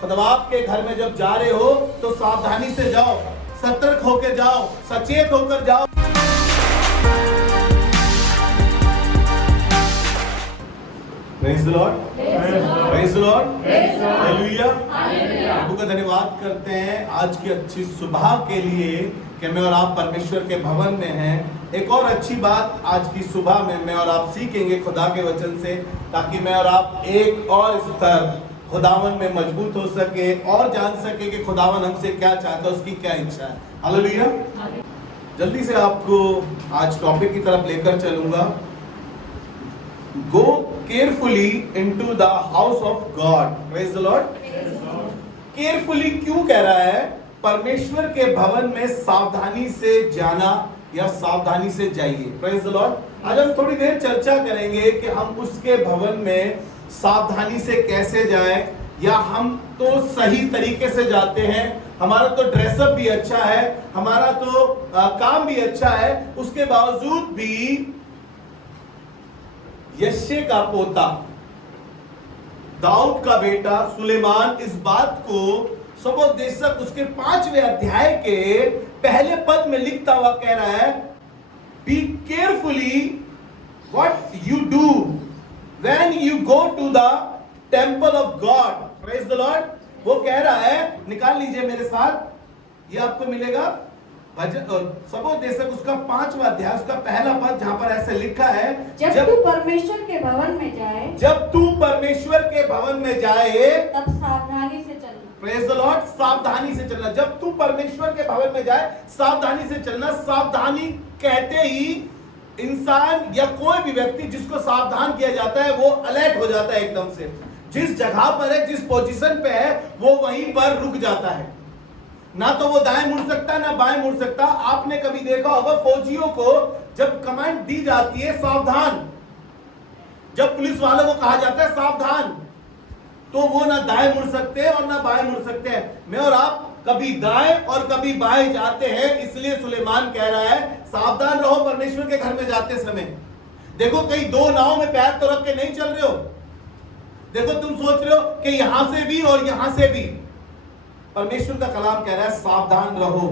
खुदा आपके घर में जब जा रहे हो तो सावधानी से जाओ, सतर्क होकर जाओ, सचेत होकर जाओ। Praise the Lord. Praise the Lord. Hallelujah. प्रभु का धन्यवाद करते हैं आज की अच्छी सुबह के लिए कि मैं और आप परमेश्वर के भवन में हैं। एक और अच्छी बात आज की सुबह में मैं और आप सीखेंगे खुदा के वचन से, ताकि मैं और आप एक और स्तर खुदावन में मजबूत हो सके और जान सके कि खुदावन हमसे क्या चाहता है, उसकी क्या इच्छा है। हालेलुया। जल्दी से आपको आज टॉपिक की तरफ लेकर चलूंगा। Go carefully into the house of God. Praise the Lord. Carefully क्यों कह रहा है? परमेश्वर के भवन में सावधानी से जाना या सावधानी से जाइए। Praise the Lord. आज हम थोड़ी देर चर्चा करेंगे कि हम उसके भवन में सावधानी से कैसे जाएं, या हम तो सही तरीके से जाते हैं, हमारा तो ड्रेसअप भी अच्छा है, हमारा तो काम भी अच्छा है, उसके बावजूद भी यश्शे का पोता दाऊद का बेटा सुलेमान इस बात को सबोपदेशक उसके 5वें अध्याय के पहले पद में लिखता हुआ कह रहा है, be carefully what you do when you go to the temple of God. Praise the Lord. वो कह रहा है, निकाल लीजिए मेरे साथ, ये आपको मिलेगा सबोपदेशक उसका 5वां अध्याय उसका पहला पद, जहां पर ऐसे लिखा है, जब तू परमेश्वर के भवन में जाए, जब तू परमेश्वर के भवन में जाए तब सावधानी से चलना। Praise the Lord. सावधानी से चलना। जब तू परमेश्वर के भवन में जाए सावधानी से चलना। सावधानी कहते ही इंसान या कोई भी व्यक्ति जिसको सावधान किया जाता है वो अलर्ट हो जाता है एकदम से। जिस जगह पर है, जिस पोजीशन पे है, वो वहीं पर रुक जाता है। ना तो वो दाएं मुड़ सकता ना बाएं मुड़ सकता। आपने कभी देखा होगा फौजियों को जब कमांड दी जाती है सावधान, जब पुलिस वालों को कहा जाता है सावधान, तो वो ना दाएं मुड़ सकते हैं और ना बाएं मुड़ सकते हैं। मैं और आप कभी दाएं और कभी बाएं जाते हैं, इसलिए सुलेमान कह रहा है सावधान रहो परमेश्वर के घर में जाते समय। देखो कहीं दो नाव में पैर तो रख के नहीं चल रहे हो। देखो तुम सोच रहे हो कि यहां से भी और यहां से भी। परमेश्वर का कलाम कह रहा है सावधान रहो,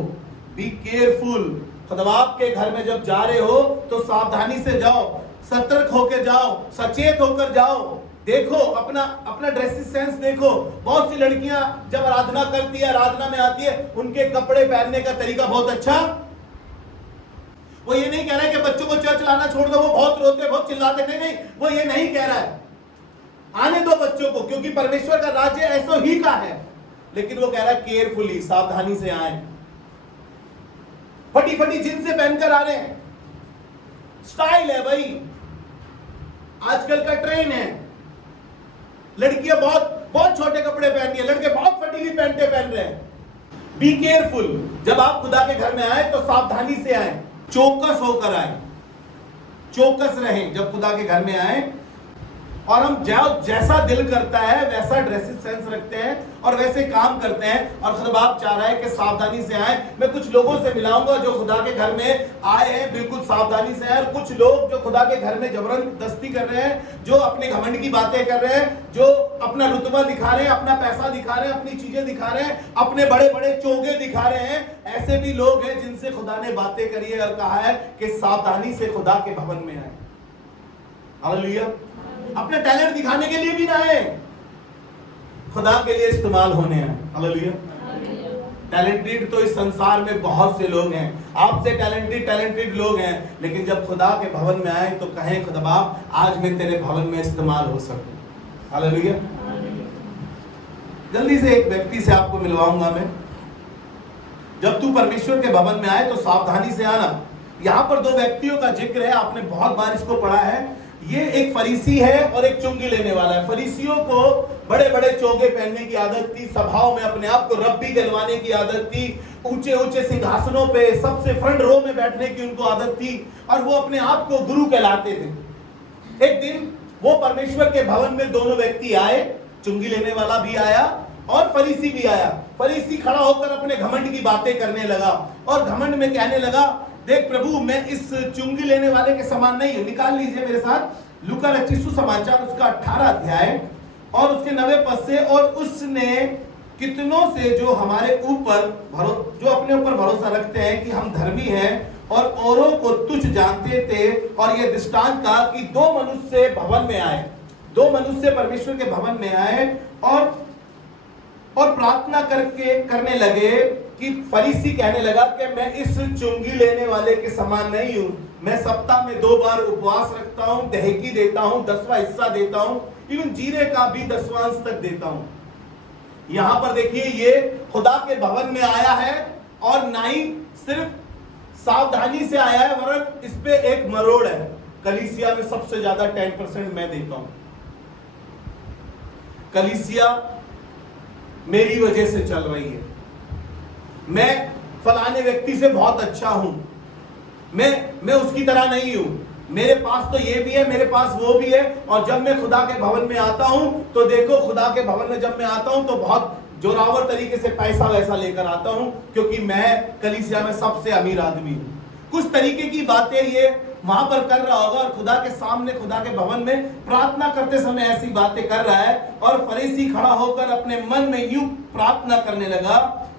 बी केयरफुल। खुदा आपके घर में जब जा रहे हो तो सावधानी से जाओ, सतर्क होकर जाओ, सचेत होकर जाओ। देखो अपना ड्रेसिंग सेंस देखो। बहुत सी लड़कियां जब आराधना करती है, आराधना में आती है, उनके कपड़े पहनने का तरीका बहुत अच्छा। वो ये नहीं कह रहा है कि बच्चों को चर्च लाना छोड़ दो, वो बहुत रोते बहुत चिल्लाते, नहीं, वो ये नहीं कह रहा है। आने दो बच्चों को, क्योंकि परमेश्वर का राज्य ऐसा ही का है। लेकिन वो कह रहा है केयरफुली, सावधानी से आए। फटी फटी जींस से पहनकर आ रहे हैं, स्टाइल है भाई, आजकल का ट्रेंड है। लड़कियां बहुत छोटे कपड़े पहन रही है, लड़के बहुत फटी हुई पैंटें पहन रहे हैं। Be careful. जब आप खुदा के घर में आए तो सावधानी से आए, चौकस होकर आए, चौकस रहें जब खुदा के घर में आए। और हम जैसा दिल करता है वैसा ड्रेसिंग सेंस रखते हैं और वैसे काम करते हैं। और खुदा बाप चाह रहा है कि सावधानी से आए। मैं कुछ लोगों से मिलाऊंगा जो खुदा के घर में आए हैं बिल्कुल सावधानी से आए, और कुछ लोग जो खुदा के घर में जबरदस्ती कर रहे हैं, जो अपने घमंड की बातें कर रहे हैं, जो अपना रुतबा दिखा रहे हैं, अपना पैसा दिखा रहे हैं, अपनी चीजें दिखा रहे हैं, अपने बड़े बड़े चोगे दिखा रहे हैं। ऐसे भी लोग हैं जिनसे खुदा ने बातें करी है और कहा है कि सावधानी से खुदा के भवन में आए। हालेलुया। अपने टैलेंट दिखाने के लिए भी ना आए, खुदा के लिए इस्तेमाल होने आए। हालेलुया। टैलेंटेड तो इस संसार में बहुत से लोग हैं, आपसे टैलेंटेड लोग हैं, लेकिन जब खुदा के भवन में आए तो कहें खुदा बाप आज मैं तेरे भवन में इस्तेमाल हो सकूं। हालेलुया। जल्दी से एक व्यक्ति से आपको मिलवाऊंगा मैं। जब तू परमेश्वर के भवन में आए तो सावधानी से आना। यहां पर दो व्यक्तियों का जिक्र है, आपने बहुत बार इसको पढ़ा है। ये एक फरीसी है और एक चुंगी लेने वाला है। फरीसियों को बड़े बड़े चोगे पहनने की आदत थी, सभाओं में अपने आप को रब्बी कहलवाने की आदत थी, ऊंचे ऊंचे सिंहासनों पे सबसे फ्रंट रो में बैठने की उनको आदत थी, और वो अपने आप को गुरु कहलाते थे। एक दिन वो परमेश्वर के भवन में दोनों व्यक्ति आए, चुंगी लेने वाला भी आया और फरीसी भी आया। फरीसी खड़ा होकर अपने घमंड की बातें करने लगा और घमंड में कहने लगा, देख प्रभु मैं इस चुंगी लेने वाले के समान नहीं हूं। निकाल लीजिए मेरे साथ लूका रचित सुसमाचार उसका 18 अध्याय और उसके 9वें पद से। और उसने कितनों से जो हमारे ऊपर जो अपने ऊपर भरोसा रखते हैं कि हम धर्मी हैं और औरों को तुच्छ जानते थे, और ये दृष्टांत कहा कि दो मनुष्य भवन में आए, दो मनुष्य परमेश्वर के भवन में आए और प्रार्थना करने लगे कि फरीसी कहने लगा कि मैं इस चुंगी लेने वाले के समान नहीं हूं, मैं सप्ताह में 2 बार उपवास रखता हूं, दहकी देता हूं, 10वां हिस्सा देता हूं, इवन जीरे का भी 10वां अंश तक देता हूं। यहां पर देखिए ये खुदा के भवन में आया है और ना ही सिर्फ सावधानी से आया है, वरन इस पे एक मरोड़ है। कलीसिया में सबसे ज्यादा 10% मैं देता हूं, कलीसिया मेरी वजह से चल रही है, मैं फलाने व्यक्ति से बहुत अच्छा हूं, मैं उसकी तरह नहीं हूं, मेरे पास तो ये भी है, मेरे पास वो भी है। और जब मैं खुदा के भवन में आता हूं तो देखो, खुदा के भवन में जब मैं आता हूं तो बहुत जोरावर तरीके से पैसा वैसा लेकर आता हूं, क्योंकि मैं कलीसिया में सबसे अमीर आदमी हूं। कुछ तरीके की बातें ये वहां पर कर रहा होगा और खुदा के सामने, खुदा के भवन में प्रार्थना करते समय ऐसी बातें कर रहा है। और फरीसी खड़ा होकर अपने मन में यूं प्रार्थना करने लगा,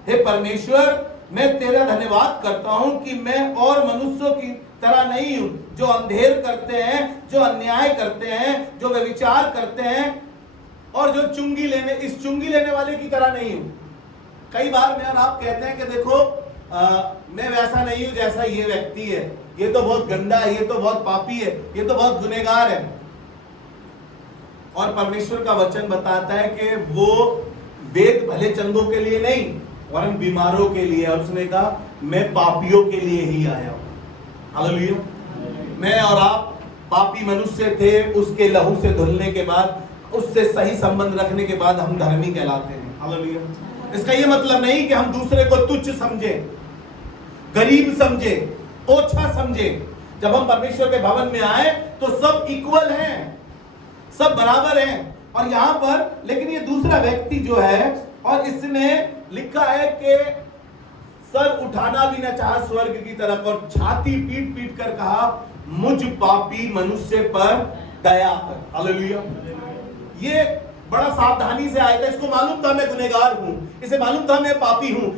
हे परमेश्वर, मैं तेरा धन्यवाद करता हूं कि मैं और मनुष्यों की तरह नहीं हूं, जो अंधेर करते हैं, जो अन्याय करते हैं, जो व्यभिचार करते हैं, और जो इस चुंगी लेने वाले की तरह नहीं हूं। कई बार मैं और आप कहते हैं कि देखो मैं वैसा नहीं हूं जैसा ये व्यक्ति है, ये तो बहुत गंदा है, ये तो बहुत पापी है, ये तो बहुत गुनहगार है। और परमेश्वर का वचन बताता है कि वो वेद भले चंदों के लिए नहीं वरन बीमारों के लिए, और उसने कहा मैं पापियों के लिए ही आया हूं। हालेलुया। मैं और आप पापी मनुष्य थे, उसके लहू से धुलने के बाद, उससे सही संबंध रखने के बाद हम धर्मी कहलाते हैं। हालेलुया। इसका यह मतलब नहीं कि हम दूसरे को तुच्छ समझे, गरीब समझे, ओछा समझे। जब हम परमेश्वर के भवन में आए तो सब इक्वल हैं, सब बराबर हैं। और यहां पर लेकिन ये दूसरा व्यक्ति जो है, और इसने लिखा है कि सर उठाना भी न चाहा स्वर्ग की तरफ, और छाती पीट पीट कर कहा, मुझ पापी मनुष्य पर दया कर। हालेलुया। ये बड़ा सावधानी से आया था, इसको मालूम था मैं गुनहगार हूं, इसे मालूम था मैं पापी हूं,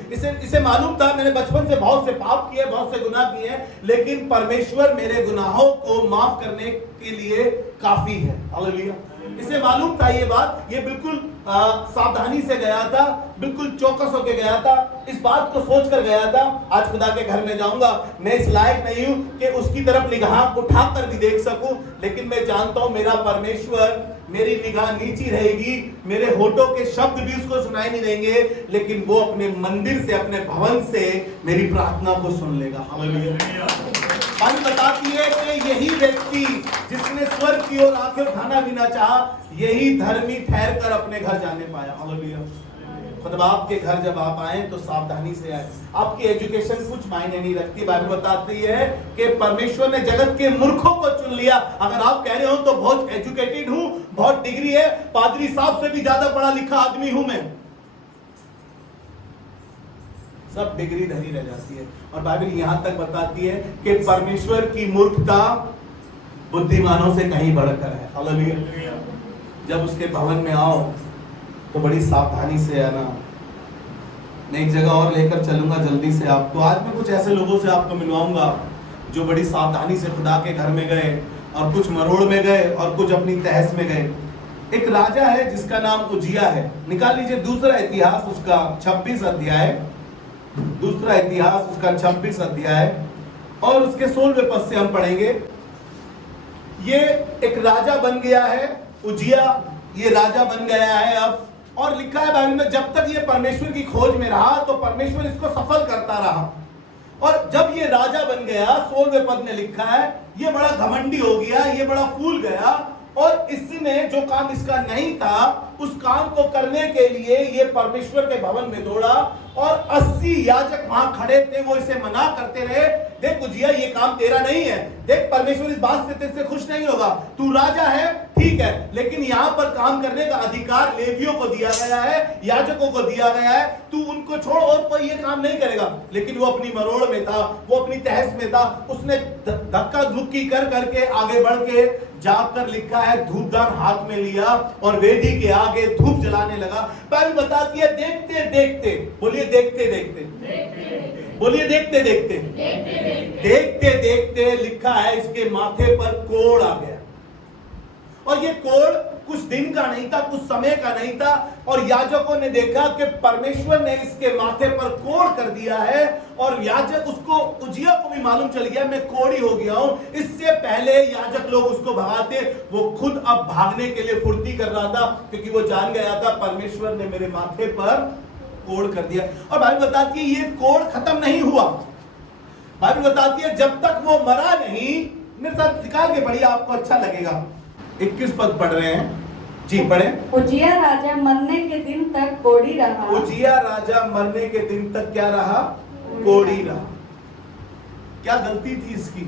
इसे मालूम था मैंने बचपन से बहुत से पाप किए, बहुत से गुनाह किए, लेकिन परमेश्वर मेरे गुनाहों को माफ करने के लिए काफी है। हालेलुया। इसे मालूम था ये बात, ये बिल्कुल सावधानी से गया था, बिल्कुल चौकस होकर गया था, इस बात को सोचकर गया था, आज खुदा के घर में जाऊंगा, मैं इस लायक नहीं हूं कि उसकी तरफ निगाह उठाकर भी देख सकूं, लेकिन मैं जानता हूं मेरा परमेश्वर, मेरी निगाह नीची रहेगी, मेरे होठों के शब्द भी उसको सुनाई नहीं देंगे, लेकिन वो अपने मंदिर से, अपने भवन से मेरी प्रार्थना को सुन लेगा। हालेलुया। बाइबल बताती है कि यही व्यक्ति जिसने स्वर्ग की ओर आंखें उठाना भी ना चाहा, यही धर्मी ठहर कर अपने घर जाने पाया। हालेलुया। खुदा आपके घर जब आप आए तो सावधानी से आए। आपकी एजुकेशन कुछ मायने नहीं रखती। बाइबल बताती है कि परमेश्वर ने जगत के मूर्खों को चुन लिया। अगर आप कह रहे हो तो बहुत एजुकेटेड हूं, बहुत डिग्री है, पादरी साहब से भी ज्यादा पढ़ा लिखा आदमी हूं मैं, सब डिग्री धरी रह जाती है। और बाइबल यहां तक बताती है कि परमेश्वर की मूर्खता बुद्धिमानों से कहीं बढ़कर है। हालेलुया। जब उसके भवन में आओ तो बड़ी सावधानी से आना। मैं एक जगह और लेकर चलूंगा जल्दी से आपको। आज मैं कुछ ऐसे लोगों से आपको मिलवाऊंगा जो बड़ी सावधानी से खुदा के घर में गए, और कुछ मरोड़ में गए, और कुछ अपनी तहस में गए। एक राजा है जिसका नाम उजिया है। निकाल लीजिए दूसरा इतिहास उसका 26 अध्याय, दूसरा इतिहास उसका 26 अध्याय, और उसके 16वें पद से हम पढ़ेंगे। ये एक राजा बन गया है, उजिया ये राजा बन गया है अब। और लिखा है बाइबल में, जब तक ये परमेश्वर की खोज में रहा तो परमेश्वर इसको सफल करता रहा। और जब ये राजा बन गया, 16वें पद में लिखा है, ये बड़ा घमंडी हो गया, ये बड़ा फूल गया, और इसने जो काम इसका नहीं था उस काम को करने के लिए ये परमेश्वर के भवन में दौड़ा, और 80 याजक वहां खड़े थे, वो इसे मना करते रहे, देख उजिया ये काम तेरा नहीं है, देख परमेश्वर इस बात से तेरे से खुश नहीं होगा, तू राजा है ठीक है, लेकिन यहाँ पर काम करने का अधिकार लेवियों को दिया गया है, याजकों को दिया गया है, तू उनको छोड़ और कोई ये काम नहीं करेगा। लेकिन वो अपनी मरोड़ में था, वो अपनी तहस में था, उसने धक्का धुक्की कर करके आगे बढ़ के जाकर लिखा है धूपदान हाथ में लिया और वेदी के आगे धूप जलाने लगा। बाइबल बताती है देखते देखते, बोलिए देखते देखते, बोलिए देखते देखते, देखते देखते लिखा है इसके माथे पर कोढ़ आ गया। और ये कोढ़ कुछ दिन का नहीं था, कुछ समय का नहीं था, और याजकों ने देखा कि परमेश्वर ने इसके माथे पर कोढ़ कर दिया है। और याजक उसको, उजिया को भी मालूम चल गया मैं कोढ़ी हो गया हूं। इससे पहले याजक लोग उसको भगाते, वो खुद अब भागने के लिए फुर्ती कर रहा था, क्योंकि वो जान गया था परमेश्वर ने मेरे माथे पर कोढ़ कर दिया। और बाइबल बताती है ये कोढ़ खत्म नहीं हुआ। बाइबल बताती है जब तक वो मरा नहीं, मेरे साथ निकाल के पढ़िए आपको अच्छा लगेगा। 21 पद पढ़ रहे हैं जी, पढ़े। उजिया राजा मरने के दिन तक कोढ़ी रहा। उजिया राजा मरने के दिन तक क्या रहा? कोढ़ी रहा। क्या गलती थी इसकी?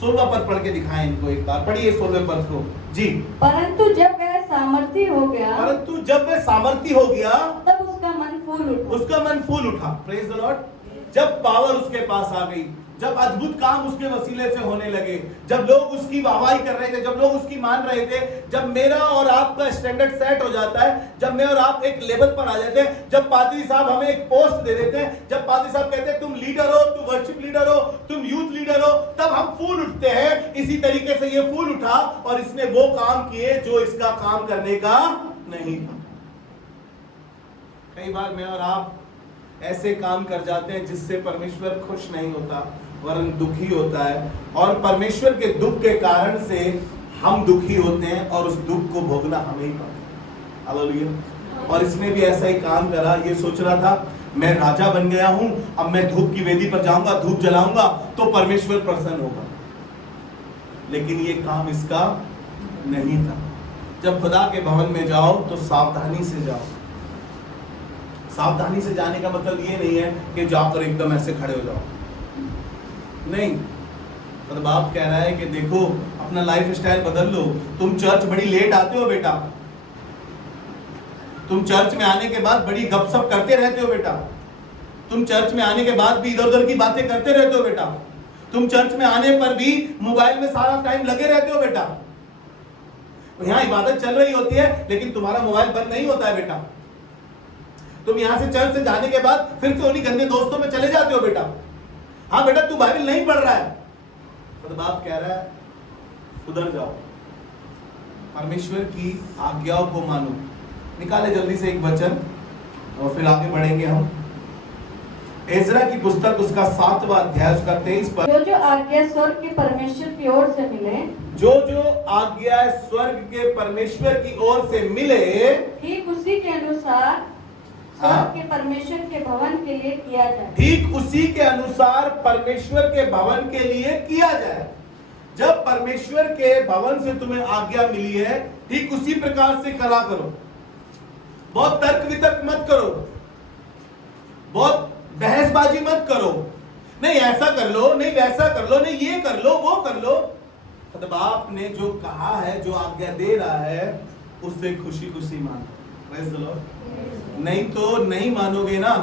16 पद पढ़ के दिखाएं इनको एक बार, पढ़िए 16 पद को जी। परंतु जब वह सामर्थी हो गया, परंतु जब वह सामर्थी हो गया, तब उसका मन फूल उठा। उसका मन फूल उठा। Praise the Lord. जब पावर उसके पास आ गई, जब अद्भुत काम उसके वसीले से होने लगे, जब लोग उसकी वाहवाही कर रहे थे, जब लोग उसकी मान रहे थे, जब मेरा और आपका स्टैंडर्ड सेट हो जाता है, जब मैं और आप एक लेवल पर आ जाते हैं, जब पादरी साहब हमें एक पोस्ट दे देते हैं, जब पादरी साहब कहते हैं तुम लीडर हो, तुम वर्शिप लीडर हो, तुम यूथ लीडर हो, तब हम फूल उठते हैं। इसी तरीके से ये फूल उठा और इसने वो काम किए जो इसका काम करने का नहीं था। कई बार मैं और आप ऐसे काम कर जाते हैं जिससे परमेश्वर खुश नहीं होता, वरन दुखी होता है, और परमेश्वर के दुख के कारण से हम दुखी होते हैं और उस दुख को भोगना हमें ही पड़ता है। हालेलुया। और इसने भी ऐसा ही काम करा। ये सोच रहा था मैं राजा बन गया हूं, अब मैं धूप की वेदी पर जाऊंगा, धूप जलाऊंगा तो परमेश्वर प्रसन्न होगा। लेकिन ये काम इसका नहीं था। जब खुदा के भवन में जाओ तो सावधानी से जाओ। सावधानी से जाने का मतलब ये नहीं है कि जाकर एकदम ऐसे खड़े हो जाओ, नहीं। मतलब आप कह रहा है कि देखो अपना लाइफ स्टाइल बदल लो। तुम चर्च बड़ी लेट आते हो बेटा, तुम चर्च में आने के बाद बड़ी गपशप करते रहते हो बेटा, तुम चर्च में आने के बाद भी इधर उधर की बातें करते रहते हो बेटा, तुम चर्च में आने पर भी मोबाइल में सारा टाइम लगे रहते हो बेटा। यहाँ इबादत चल रही होती है लेकिन तुम्हारा मोबाइल बंद नहीं होता है बेटा। तुम यहाँ से चर्च से जाने के बाद फिर से उन्हीं गंदे दोस्तों में चले जाते हो बेटा। हाँ बेटा तू बाइबल नहीं पढ़ रहा है। मतलब बाप कह रहा है सुधर जाओ, परमेश्वर की आज्ञाओं को मानो। निकाले जल्दी से एक वचन और फिर आगे बढ़ेंगे हम। एजरा की पुस्तक उसका 7वां अध्याय उसका 23 पद। जो आज्ञा स्वर्ग के परमेश्वर की ओर से मिले, जो आज्ञा स्वर्ग के परमेश्वर की ओर से मिले, ठीक उसी के अनुसार स्वर्ग के परमेश्वर के भवन के लिए किया जाए। ठीक उसी के अनुसार परमेश्वर के भवन के लिए किया जाए। जब परमेश्वर के भवन से तुम्हें आज्ञा मिली है, ठीक उसी प्रकार से करा करो। बहुत तर्क वितर्क मत करो, बहुत बहसबाजी मत करो। नहीं ऐसा कर लो, नहीं वैसा कर लो, नहीं ये कर लो, वो कर लो। मतलब आपने जो कहा है, जो आज्ञा दे रहा है, उससे खुशी खुशी मानो। Praise the Lord. नहीं तो नहीं मानोगे ना,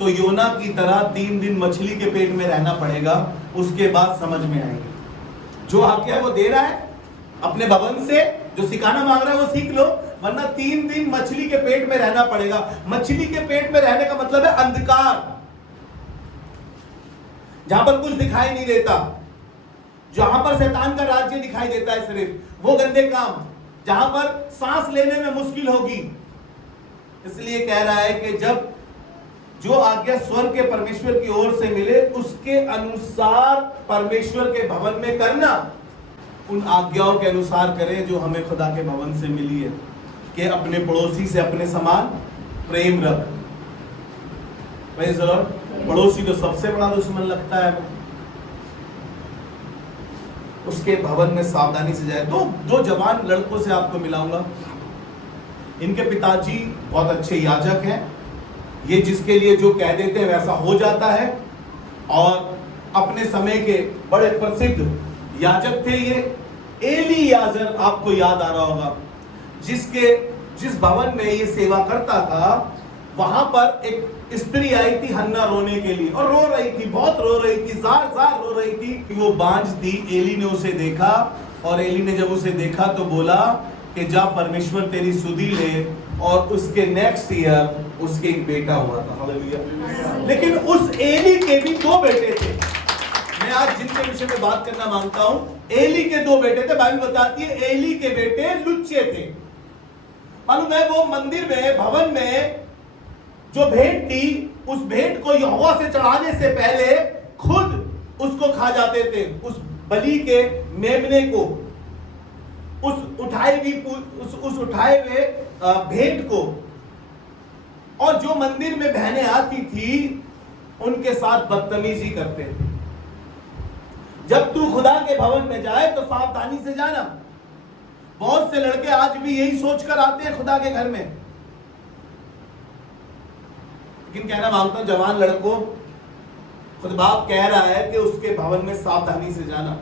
तो योना की तरह 3 दिन मछली के पेट में रहना पड़ेगा, उसके बाद समझ में आएगी। जो आज्ञा वो दे रहा है अपने भवन से, जो सिखाना मांग रहा है वो सीख लो, वरना 3 दिन मछली के पेट में रहना पड़ेगा। मछली के पेट में रहने का मतलब है अंधकार, जहां पर कुछ दिखाई नहीं देता, जहां पर शैतान का राज्य दिखाई देता है, सिर्फ वो गंदे काम, जहां पर सांस लेने में मुश्किल होगी। इसलिए कह रहा है कि जब जो आज्ञा स्वर्ग के परमेश्वर की ओर से मिले, उसके अनुसार परमेश्वर के भवन में करना। उन आज्ञाओं के अनुसार करें जो हमें खुदा के भवन से मिली है, कि अपने पड़ोसी से अपने समान प्रेम रख। Praise the Lord. पड़ोसी तो सबसे बड़ा दुश्मन लगता है, उसके भवन में सावधानी से जाए। दो जवान लड़कों से आपको मिलाऊंगा। इनके पिताजी बहुत अच्छे याजक हैं। ये जिसके लिए जो कह देते हैं वैसा हो जाता है, और अपने समय के बड़े प्रसिद्ध याजक थे ये। एली याजर आपको याद आ रहा होगा, जिस भवन में ये सेवा करता था, वहां पर एक स्त्री आई थी हन्ना रोने के लिए, और रो रही थी, बहुत रो रही थी, जार जार रो रही थी कि वो बांझ थी। एली ने उसे देखा, और एली ने जब उसे देखा तो बोला कि जा परमेश्वर तेरी सुधि ले, और उसके नेक्स्ट ईयर उसके एक बेटा हुआ था। हालेलुया। लेकिन उस एली के भी 2 बेटे थे। मैं आज जिनके विषय में बात करना मांगता हूं, एली के 2 बेटे थे। बाइबल बताती है एली के बेटे लुच्चे थे। मालूम है, वो मंदिर में, भवन में जो भेंट थी, उस भेंट को यहोवा से चढ़ाने से पहले खुद उसको खा जाते थे। उस बलि के मेमने को, उस उठाए हुए भेंट को। और जो मंदिर में बहनें आती थी उनके साथ बदतमीजी करते थे। जब तू खुदा के भवन में जाए तो सावधानी से जाना। बहुत से लड़के आज भी यही सोचकर आते हैं खुदा के घर में। लेकिन कहना मांगता हूं जवान लड़कों, खुद बाप कह रहा है कि उसके भवन में सावधानी से जाना।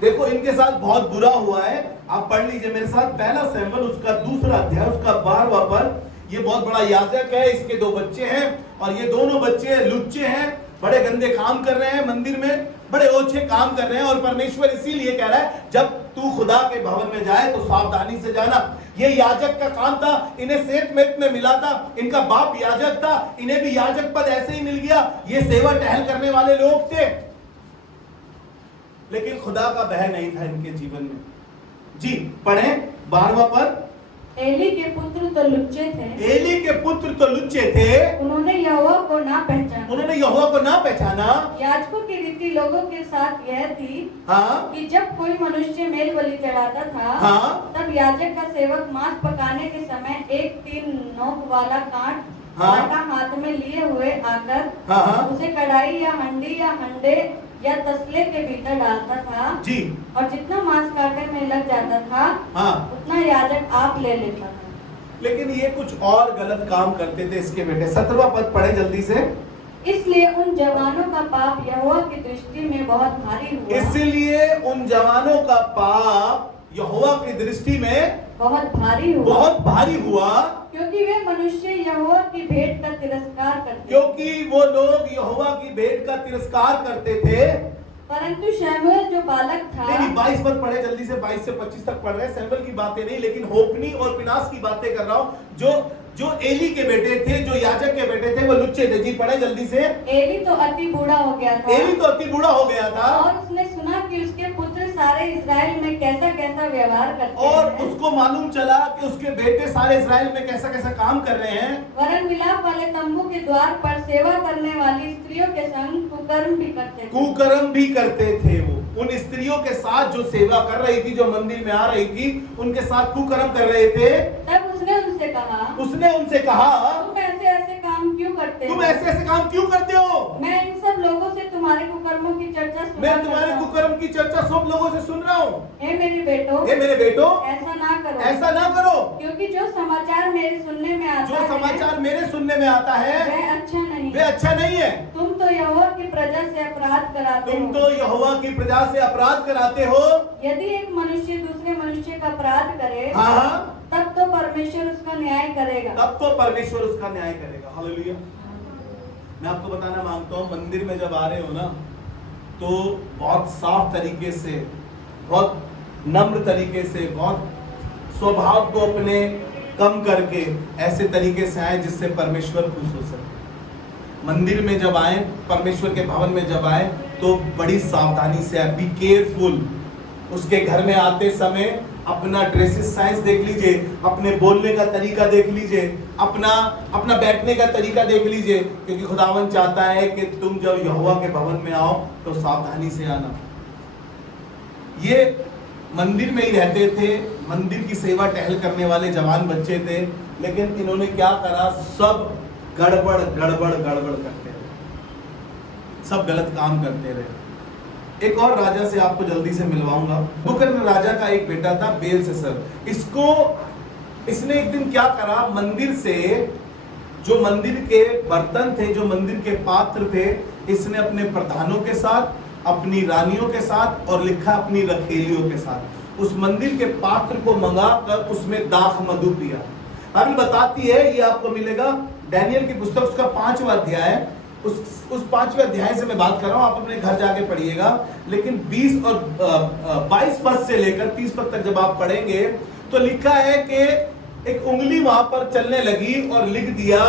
देखो इनके साथ बहुत बुरा हुआ है। आप पढ़ लीजिए मेरे साथ, 1 शमूएल उसका 2 अध्याय उसका 12वां पद। ये बहुत बड़ा याजक है, इसके 2 बच्चे हैं और ये दोनों बच्चे लुच्चे हैं, बड़े गंदे काम कर रहे हैं मंदिर में, बड़े ओछे काम कर रहे हैं। और परमेश्वर इसीलिए कह रहा है जब तू खुदा के भवन में जाए तो सावधानी से जाना। ये याजक का काम था, इन्हें सेत में मिला था, इनका बाप याजक था, इन्हें भी याजक पद ऐसे ही मिल गया। ये सेवा टहल करने वाले लोग थे, लेकिन खुदा का भय नहीं था इनके जीवन में। जी पढ़ें 12वां पद। एली के पुत्र तो लुच्चे थे। एली के पुत्र तो लुच्चे थे, उन्होंने यहोवा को ना पहचाना। उन्होंने यहोवा को ना पहचाना। याजकों की रीति लोगों के साथ यह थी हाँ, कि जब कोई मनुष्य मेल बलि चढ़ाता था, हाँ, तब याजक का सेवक मांस पकाने के समय एक 3 नोक वाला हाँ, कांटा हाथ में लिए हुए आकर हाँ, हाँ, उसे कढ़ाई या हंडी या हंडे या तसले के भीतर डालता था जी। और जितना मांस काटे में लग जाता था, हाँ, उतना याजक आप ले लेता था। लेकिन ये कुछ और गलत काम करते थे इसके बेटे। 17वां पद पढ़े जल्दी से। इसलिए उन जवानों का पाप यहोवा की दृष्टि में बहुत भारी हुआ। इसलिए उन जवानों का पाप यहोवा की दृष्टि में बहुत भारी हुआ, क्योंकि वे मनुष्य यहोवा की भेंट का तिरस्कार करते, क्योंकि वो लोग यहोवा की भेंट का तिरस्कार करते थे। परंतु शमूएल जो बालक था, नहीं 22 पद पढ़े जल्दी से, 22 से 25 तक पढ़ रहे हैं। सैमुएल की बातें नहीं, लेकिन होप्नी और फिनास की बातें कर रहा हूं। जो एली के बेटे थे, जो याजक के बेटे थे, वो लुच्चे थे। जी पढ़े जल्दी से। एली तो अति बूढ़ा हो गया था, एली तो अति बूढ़ा हो गया था और उसने सुना कि उसके पुत्र सारे इस्राएल में कैसा कैसा व्यवहार करते और हैं। उसको मालूम चला कि उसके बेटे सारे इस्राएल में कैसा कैसा काम कर रहे हैं। वरन विलाप वाले तंबू के द्वार पर सेवा करने वाली स्त्रियों के संग कुकर्म भी करते थे। कुकर्म भी करते थे। वो उन स्त्रियों के साथ जो सेवा कर रही थी, जो मंदिर में आ रही थी, उनके साथ कुकर्म कर रहे थे। तब उसने उनसे कहा तुम ऐसे ऐसे काम क्यों करते हो? तुम ऐसे ऐसे काम क्यों करते हो? मैं इन सब लोगों से तुम्हारे कुकर्मों की चर्चा सुना मैं तुम्हारे करता हूं। कुकर्म की चर्चा सब लोगों से सुन रहा हूँ। हे मेरे बेटो, ऐसा ना करो, ऐसा ना करो, क्योंकि जो समाचार मेरे सुनने में आता जो समाचार मेरे सुनने में आता है वे अच्छा नहीं है। तुम तो यहोवा की प्रजा से अपराध कराते तुम हो। तो यहोवा की प्रजा से अपराध कराते हो। यदि एक मनुष्य दूसरे मनुष्य का अपराध करे, हाँ, तब तो परमेश्वर उसका न्याय करेगा। हालेलुया। मैं आपको बताना मांगता हूँ, मंदिर में जब आ रहे हो ना, तो बहुत साफ तरीके से, बहुत नम्र तरीके से, बहुत स्वभाव को अपने कम करके ऐसे तरीके से आए जिससे परमेश्वर खुश हो सके। मंदिर में जब आए, परमेश्वर के भवन में जब आए, तो बड़ी सावधानी से आए। Be careful. उसके घर में आते समय अपना ड्रेसेस साइज देख लीजिए, अपने बोलने का तरीका देख लीजिए, अपना बैठने का तरीका देख लीजिए, क्योंकि खुदावन चाहता है कि तुम जब यहोवा के भवन में आओ तो सावधानी से आना। ये मंदिर में ही रहते थे, मंदिर की सेवा टहल करने वाले जवान बच्चे थे, लेकिन इन्होंने क्या करा, सब गड़बड़ करते रहे, सब गलत काम करते रहे। एक और राजा से आपको जल्दी से मिलवाऊंगा। बुकरन राजा का एक बेटा था बेलशस्सर। इसने एक दिन क्या करा, मंदिर से जो मंदिर के बर्तन थे, जो मंदिर के पात्र थे, इसने अपने प्रधानों के साथ, अपनी रानियों के साथ और लिखा अपनी रखेलियों के साथ उस मंदिर के पात्र को मंगाकर उसमें दाख मधु पिया। बाइबल बताती है, ये आपको मिलेगा डैनियल की पुस्तक उसका 5वां अध्याय, उस 5वें अध्याय से मैं बात कर रहा हूं, आप अपने घर जाके पढ़िएगा। लेकिन 20 और 22 पद से लेकर 30 पद तक जब आप पढ़ेंगे तो लिखा है कि एक उंगली वहां पर चलने लगी और लिख दिया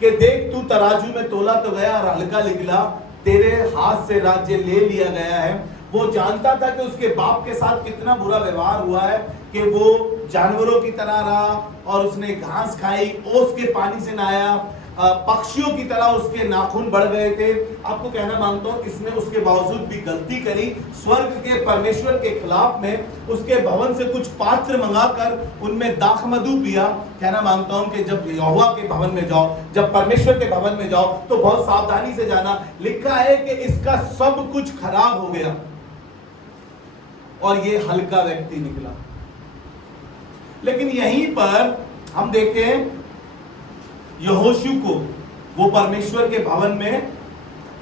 कि देख तू तराजू में तोला तो गया और हल्का निकला, तेरे हाथ से राज्य ले लिया गया है। वो जानता था कि उसके बाप के साथ कितना बुरा व्यवहार हुआ है कि वो जानवरों की तरह रहा और उसने घास खाई, ओस के पानी से नहाया, पक्षियों की तरह उसके नाखून बढ़ गए थे। आपको कहना मांगता हूं इसने उसके बावजूद भी गलती करी, स्वर्ग के परमेश्वर के खिलाफ में उसके भवन से कुछ पात्र मंगाकर उनमें दाख मधु पिया। कहना मांगता हूं कि जब यहोवा के भवन में जाओ, जब परमेश्वर के भवन में जाओ तो बहुत सावधानी से जाना। लिखा है कि इसका सब कुछ खराब हो गया और ये हल्का व्यक्ति निकला। लेकिन यहीं पर हम देखें यहोशू को, वो परमेश्वर के भवन में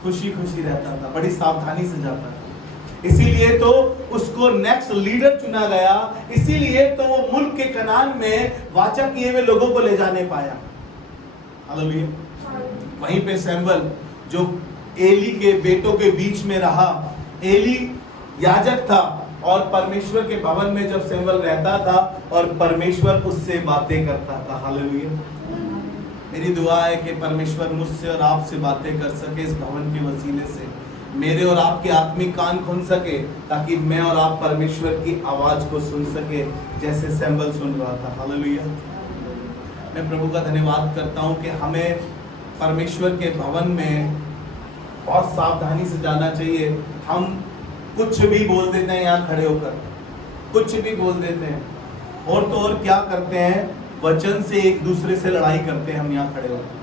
खुशी खुशी रहता था, बड़ी सावधानी से जाता था। इसीलिए तो उसको नेक्स्ट लीडर चुना गया, इसीलिए तो वो मुल्क के कनान में वाचा किए हुए लोगों को ले जाने पाया। हालेलुया। वहीं पे सैमुएल जो एली के बेटों के बीच में रहा, एली याजक था और परमेश्वर के भवन में जब सैमुएल रहता था और परमेश्वर उससे बातें करता था। हालेलुया। मेरी दुआ है कि परमेश्वर मुझसे और आपसे बातें कर सके इस भवन के वसीले से, मेरे और आपके आत्मिक कान खुल सके ताकि मैं और आप परमेश्वर की आवाज को सुन सके जैसे सैमुएल सुन रहा था। हालेलुया। मैं प्रभु का धन्यवाद करता हूं कि हमें परमेश्वर के भवन में बहुत सावधानी से जाना चाहिए। हम कुछ भी बोल देते हैं, यहाँ खड़े होकर कुछ भी बोल देते हैं, और तो और क्या करते हैं, वचन से एक दूसरे से लड़ाई करते हैं। हम यहाँ खड़े होकर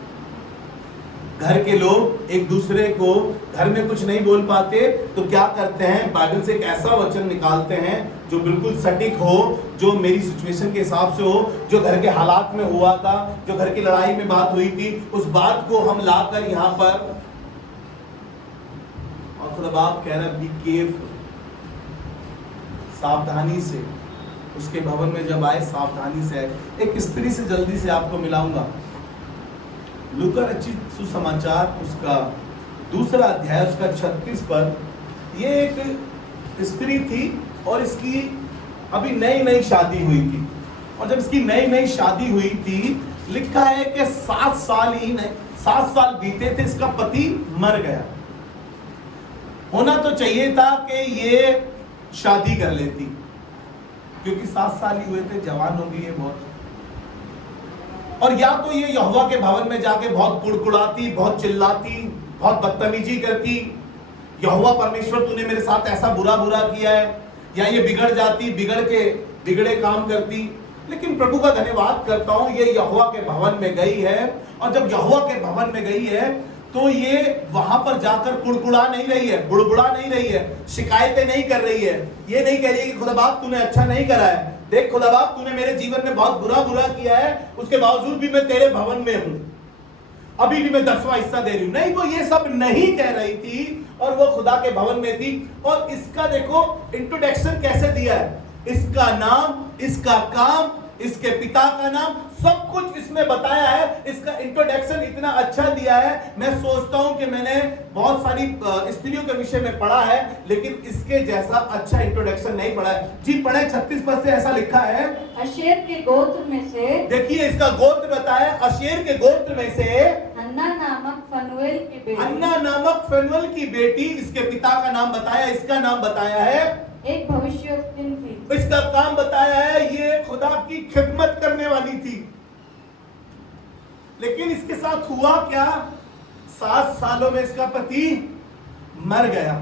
घर के लोग एक दूसरे को घर में कुछ नहीं बोल पाते तो क्या करते हैं, बाइबल से एक ऐसा वचन निकालते हैं जो बिल्कुल सटीक हो, जो मेरी सिचुएशन के हिसाब से हो, जो घर के हालात में हुआ था, जो घर की लड़ाई में बात हुई थी, उस बात को हम लाकर यहाँ पर, और खुदा बाप कह रहा है बी केयरफुल, सावधानी से उसके भवन में जब आए सावधानी से आए। एक स्त्री से जल्दी से आपको मिलाऊंगा, लूका रचित सुसमाचार उसका 2 अध्याय उसका 36 पर। ये एक स्त्री थी और इसकी अभी नई शादी हुई थी, और जब इसकी नई शादी हुई थी लिखा है कि 7 साल बीते थे, इसका पति मर गया। होना तो चाहिए था कि ये शादी कर लेती, क्योंकि 7 साल ही हुए थे, जवान हो गई है बहुत, और या तो ये यहोवा के भवन में जाके बहुत कुड़कुड़ाती, बहुत चिल्लाती, बहुत बदतमीजी करती, यहोवा परमेश्वर तूने मेरे साथ ऐसा बुरा किया है, या ये बिगड़ जाती, बिगड़े काम करती। लेकिन प्रभु का धन्यवाद करता हूं ये यहोवा के भवन में गई है, और जब यहोवा के भवन में गई है तो ये वहां पर जाकर कुड़कुड़ा नहीं रही है, बुड़बुड़ा नहीं रही है, शिकायतें नहीं कर रही है, ये नहीं कह रही है कि खुदा बाप तूने अच्छा नहीं करा है, देख खुदा बाप तूने मेरे जीवन में बहुत बुरा किया है, उसके बावजूद भी मैं तेरे भवन में हूं, अभी भी मैं 10वां हिस्सा दे रही हूं। नहीं, वो ये सब नहीं कह रही थी और वो खुदा के भवन में थी। और इसका देखो इंट्रोडक्शन कैसे दिया है, इसका नाम, इसका काम, इसके पिता का नाम, सब कुछ इसमें बताया है। इसका इंट्रोडक्शन इतना अच्छा दिया है, मैं सोचता हूं कि मैंने बहुत सारी स्त्रियों के विषय में पढ़ा है लेकिन इसके जैसा अच्छा इंट्रोडक्शन नहीं पढ़ा है। जी पढ़े 36 पद से ऐसा लिखा है, आशेर के गोत्र में से, देखिए इसका गोत्र बताया, आशेर के गोत्र में से हन्ना नामक फनुएल की बेटी, हन्ना नामक फनुएल की बेटी, इसके पिता का नाम बताया, इसका नाम बताया है, एक भविष्यवक्ता थी, इसका काम बताया है, ये खुदा की खिदमत करने वाली थी। लेकिन इसके साथ हुआ क्या, 7 सालों में इसका पति मर गया।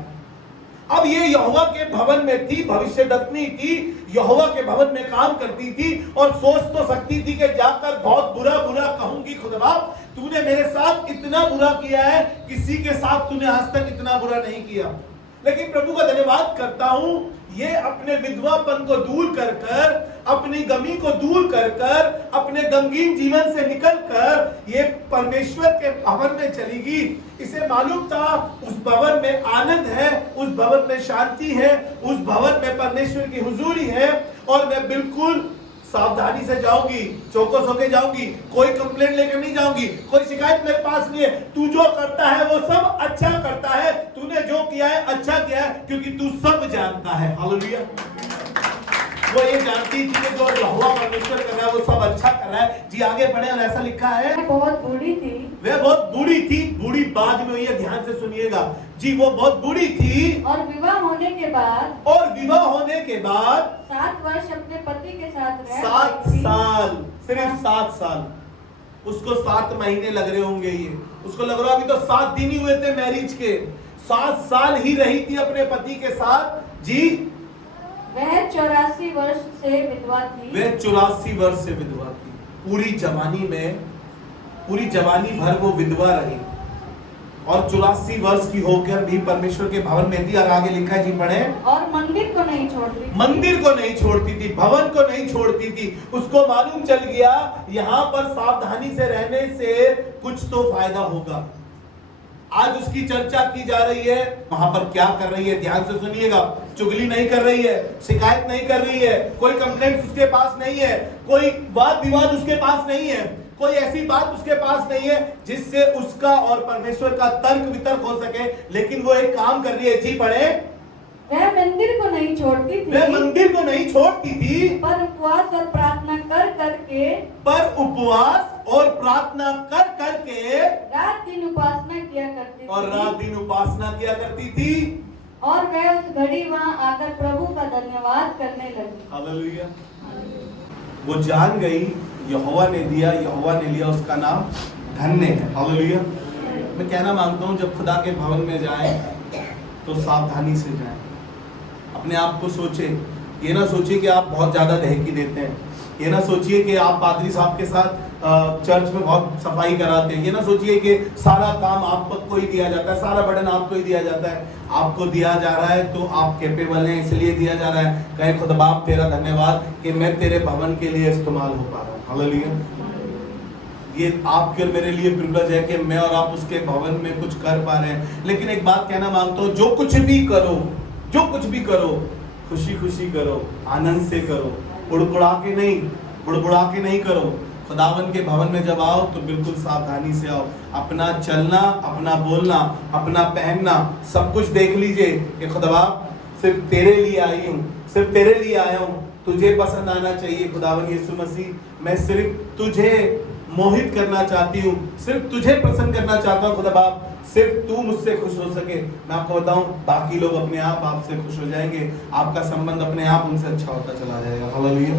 अब ये यहोवा के भवन में थी, भविष्यद्वक्ता थी, यहोवा के भवन में काम करती थी और सोच तो सकती थी कि जाकर बहुत बुरा कहूंगी, खुदा बाप तूने मेरे साथ इतना बुरा किया है, किसी के साथ तूने आज तक इतना बुरा नहीं किया। लेकिन प्रभु का धन्यवाद करता हूं, ये अपने विधवापन को दूर कर कर, अपनी गमी को दूर कर कर, अपने गमगीन जीवन से निकल कर ये परमेश्वर के भवन में चलेगी। इसे मालूम था उस भवन में आनंद है, उस भवन में शांति है, उस भवन में परमेश्वर की हुजूरी है, और मैं बिल्कुल सावधानी से जाऊंगी, चौकस होके जाऊंगी, कोई कंप्लेंट लेकर नहीं जाऊंगी, कोई शिकायत मेरे पास नहीं है। तू जो करता है वो सब अच्छा करता है, तूने जो किया है अच्छा किया है, क्योंकि तू सब जानता है। हालेलुया। वो ये जानती थी कि जो यहोवा परमेश्वर कर रहा है वो सब अच्छा कर रहा है। जी आगे बढ़े और ऐसा लिखा है, वह बहुत बूढ़ी थी। वह बहुत बूढ़ी थी। बूढ़ी बाद में हुई है, ध्यान से सुनिएगा जी। वो बहुत बूढ़ी थी और विवाह होने के बाद, और विवाह होने के बाद 7 वर्ष अपने पति के साथ रह 7 रही थी। साल, सिर्फ 7 साल। उसको 7 महीने लग रहे होंगे, ये उसको लग रहा अभी तो 7 दिन ही हुए थे मैरिज के। 7 साल ही रही थी अपने पति के साथ जी। वह 84 वर्ष से विधवा थी। वह 84 वर्ष से विधवा थी। पूरी जवानी में, पूरी जवानी भर वो विधवा रही और 84 वर्ष की होकर भी परमेश्वर के भवन में थी। और आगे लिखा है जी, पढ़े, और मंदिर को नहीं छोड़ती थी। मंदिर को नहीं छोड़ती थी, भवन को नहीं छोड़ती थी। उसको मालूम चल गया यहाँ पर सावधानी से रहने से कुछ तो फायदा होगा। आज उसकी चर्चा की जा रही है, वहां पर क्या कर रही है, ध्यान से सुनिएगा। चुगली नहीं कर रही है, शिकायत नहीं कर रही है, कोई कंप्लेंट उसके पास नहीं है, कोई वाद विवाद उसके पास नहीं है, कोई ऐसी बात उसके पास नहीं है जिससे उसका और परमेश्वर का तर्क वितर्क हो सके। लेकिन वो एक काम कर रही है जी, पढ़े, वह मंदिर को नहीं छोड़ती थी। वह मंदिर को नहीं छोड़ती थी, पर उपवास और प्रार्थना कर करके, पर उपवास और प्रार्थना कर करके रात दिन उपासना किया करती और थी। रात दिन उपासना किया करती थी। और वह उस घड़ी वहां आकर प्रभु का धन्यवाद करने लगी। हालेलुया। वो जान गई यहोवा ने दिया, यहोवा ने लिया, उसका नाम धन्य है। हालेलुया। मैं कहना मांगता हूँ, जब खुदा के भवन में जाएं तो सावधानी से जाएं। अपने आप को सोचे, ये ना सोचिए कि आप बहुत ज्यादा दहकी देते हैं, ये ना सोचिए कि आप पादरी साहब के साथ चर्च में बहुत सफाई कराते हैं, ये ना सोचिए कि सारा काम आपको ही दिया जाता है, सारा बर्डन आपको ही दिया जाता है। आपको दिया जा रहा है तो आप कैपेबल हैं, इसलिए दिया जा रहा है। कहे खुदा बाप तेरा धन्यवाद कि मैं तेरे भवन के लिए इस्तेमाल हो पा रहा हूँ। हालेलुया। ये आपके और मेरे लिए प्रिविलेज है कि मैं और आप उसके भवन में कुछ कर पा रहे हैं। लेकिन एक बात कहना मांगता हूँ, जो कुछ भी करो, जो कुछ भी करो, खुशी खुशी करो, आनंद से करो, बुड़बुड़ा के नहीं करो। खुदावन के भवन में जब आओ तो बिल्कुल सावधानी से आओ। अपना चलना, अपना बोलना, अपना पहनना, सब कुछ देख लीजिए कि खुदा सिर्फ तेरे लिए आई हूँ, सिर्फ तेरे लिए आया हूँ, तुझे पसंद आना चाहिए। खुदावन यीशु मसीह, मैं सिर्फ तुझे मोहित करना चाहती हूँ, सिर्फ तुझे पसंद करना चाहता हूँ। खुदा बाप, सिर्फ तू मुझसे खुश हो सके। मैं आपको बताऊं, बाकी लोग अपने आप आपसे खुश हो जाएंगे, आपका संबंध अपने आप उनसे अच्छा होता चला जाएगा। हालेलुया।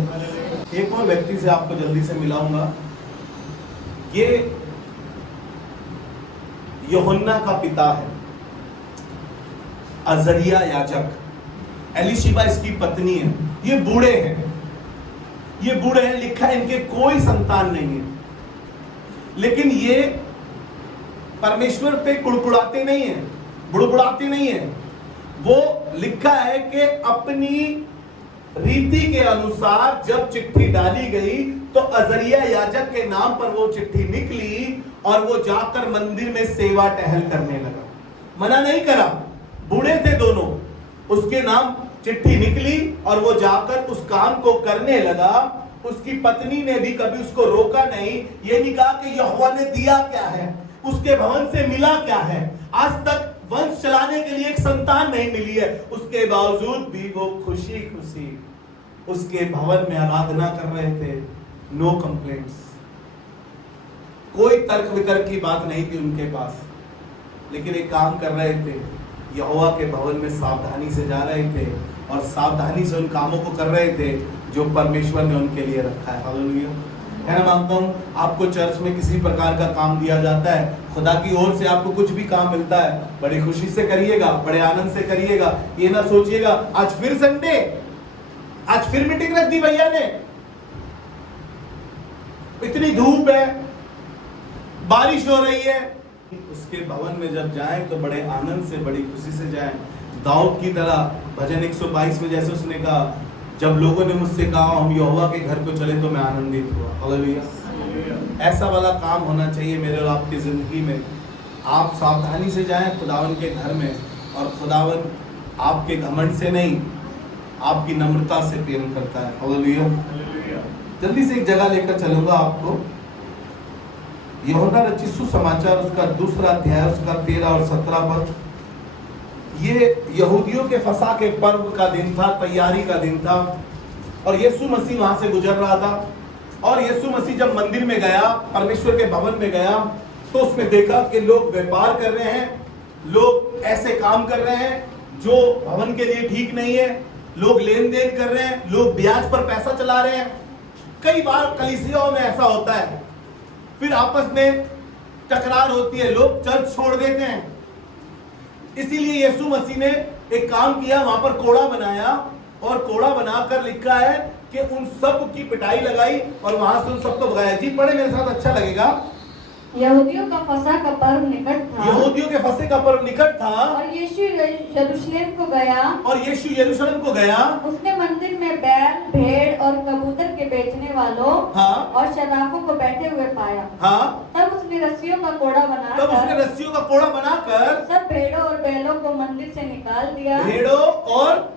एक और व्यक्ति से आपको जल्दी से मिलाऊंगा। ये यूहन्ना का पिता है, अजरिया याजक। एलिशिबा इसकी पत्नी है। ये बूढ़े हैं, ये बूढ़े हैं। लिखा है इनके कोई संतान नहीं है, लेकिन ये परमेश्वर पे कुड़कुड़ाते नहीं है, बुड़बुड़ाते नहीं है। वो लिखा है कि अपनी रीति के अनुसार जब चिट्ठी डाली गई तो अजरिया याजक के नाम पर वो चिट्ठी निकली और वो जाकर मंदिर में सेवा टहल करने लगा। मना नहीं करा, बूढ़े थे दोनों। उसके नाम चिट्ठी निकली और वो जाकर उस काम को करने लगा। उसकी पत्नी ने भी कभी उसको रोका नहीं, ये नहीं कहा कि यहोवा ने दिया क्या है, उसके भवन से मिला क्या है। आज तक वंश चलाने के लिए एक संतान नहीं मिली है, उसके बावजूद भी वो खुशी खुशी उसके भवन में आराधना कर रहे थे। नो कंप्लेंट्स, कोई तर्क वितर्क की बात नहीं थी उनके पास। लेकिन एक काम कर रहे थे, यहोवा के भवन में सावधानी से जा रहे थे और सावधानी से उन कामों को कर रहे थे जो परमेश्वर ने उनके लिए रखा है। हालेलुया। मैं मानता हूँ, आपको चर्च में किसी प्रकार का काम दिया जाता है, खुदा की ओर से आपको कुछ भी काम मिलता है, बड़ी खुशी से करिएगा, बड़े आनंद से करिएगा। ये ना सोचिएगा आज फिर संडे, आज फिर मीटिंग रख दी भैया ने, इतनी धूप है, बारिश हो रही है। उसके भवन में जब जाएं तो बड़े आनंद से, बड़ी खुशी से जाएं। दाऊद की तरह भजन 122 में जैसे उसने कहा, जब लोगों ने मुझसे कहा हम यहोवा के घर को चले तो मैं आनंदित हुआ। हालेलुया। ऐसा वाला काम होना चाहिए मेरे और आपकी जिंदगी में। आप सावधानी से जाएं खुदावन के घर में, और खुदावन आपके घमंड से नहीं, आपकी नम्रता से प्रेम करता है। हालेलुया। जल्दी से एक जगह लेकर चलूंगा आपको, यूहन्ना रचित सुसमाचार उसका 2 अध्याय उसका 13 और 17 पद। ये यहूदियों के फसह के पर्व का दिन था, तैयारी का दिन था। और यीशु मसीह वहां से गुजर रहा था। और यीशु मसीह जब मंदिर में गया, परमेश्वर के भवन में गया, तो उसने देखा कि लोग व्यापार कर रहे हैं, लोग ऐसे काम कर रहे हैं जो भवन के लिए ठीक नहीं है, लोग लेन देन कर रहे हैं, लोग ब्याज पर पैसा चला रहे हैं। कई बार कलीसियाओं में ऐसा होता है, फिर आपस में टकरार होती है, लोग चर्च छोड़ देते हैं। इसीलिए यीशु मसीह ने एक काम किया, वहां पर कोड़ा बनाया और कोड़ा बनाकर लिखा है कि उन सब की पिटाई लगाई और वहां से उन सबको भगाया। जी पढ़े मेरे साथ, अच्छा लगेगा। यहूदियों का फसह का पर्व निकट था, यहूदियों के फसह का पर्व निकट था, और यीशु यरूशलेम को गया, और यीशु यरूशलेम को गया। उसने मंदिर में बैल, भेड़ और कबूतर के बेचने वालों हाँ, और शराफों को बैठे हुए पाया। हाँ, तब उसने रस्सियों का कोड़ा तब उसने बनाकर रस्सियों का कोड़ा बनाकर सब भेड़ों और बैलों को मंदिर से निकाल दिया, भेड़ों और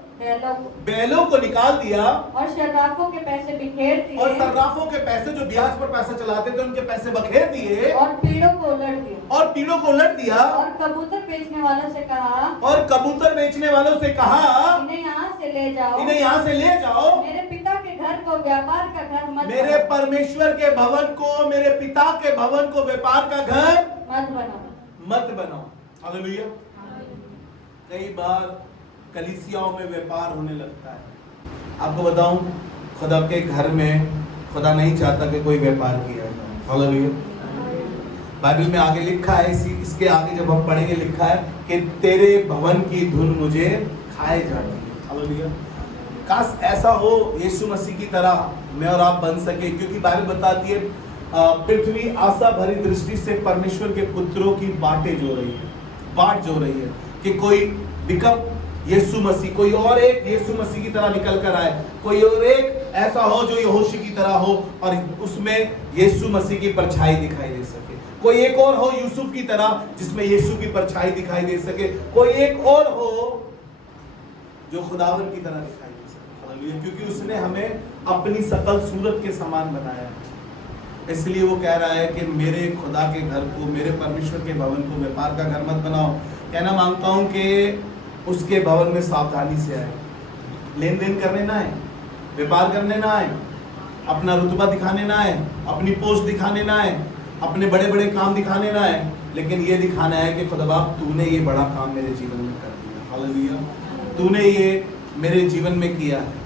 बैलों को निकाल दिया, और शराफों के पैसे बिखेर दिए, और सर्राफों के पैसे, जो ब्याज पर पैसा चलाते थे, उनके पैसे बखेर दिए, और पीड़ों को उलट दिया, और पीड़ों को उलट दिया। और कबूतर बेचने वालों से कहा, और कबूतर बेचने वालों से कहा, इन्हें यहाँ से ले जाओ, इन्हें यहाँ से ले जाओ, मेरे पिता के घर को व्यापार का घर मत मेरे बनाओ, परमेश्वर के भवन को, मेरे पिता के भवन को व्यापार का घर मत बनाओ। मत बनाओ। हालेलुया। कई बार कलीसियाओं में व्यापार होने लगता है। आपको बताऊं, खुदा के घर में खुदा नहीं चाहता कि कोई व्यापार किया जाए। हालेलुया। बाइबल में आगे लिखा है, इसके आगे जब हम पढ़ेंगे लिखा है कि तेरे भवन की धुन मुझे खाए जाती है। हालेलुया। काश ऐसा हो यीशु मसीह की तरह मैं और आप बन सके, क्योंकि बाइबल बताती है पृथ्वी आशा भरी दृष्टि से परमेश्वर के पुत्रों की बातें जो रही है, बाट जो रही है कि कोई बिकम यीशु मसीह, कोई और एक यीशु मसीह की तरह निकल कर आए, कोई और एक ऐसा हो जो यहोशू की तरह हो और उसमें यीशु मसीह की परछाई दिखाई दे सके, कोई एक और हो यूसुफ की तरह जिसमें यीशु की परछाई दिखाई दे सके, कोई एक और हो जो खुदावन की तरह दिखाई दे सके। हालेलुया। क्योंकि उसने हमें अपनी सकल सूरत के समान बनाया है। इसलिए वो कह रहा है कि मेरे खुदा के घर को, मेरे परमेश्वर के भवन को व्यापार का घर मत बनाओ। कहना मांगता हूं कि उसके भवन में सावधानी से आए, लेन देन करने ना आए, व्यापार करने ना आए, अपना रुतबा दिखाने ना आए, अपनी पोस्ट दिखाने ना आए, अपने बड़े बड़े काम दिखाने ना आए, लेकिन ये दिखाना है कि खुदा बाप तूने ये बड़ा काम मेरे जीवन में कर दिया। हालेलुया। तूने ये मेरे जीवन में किया है।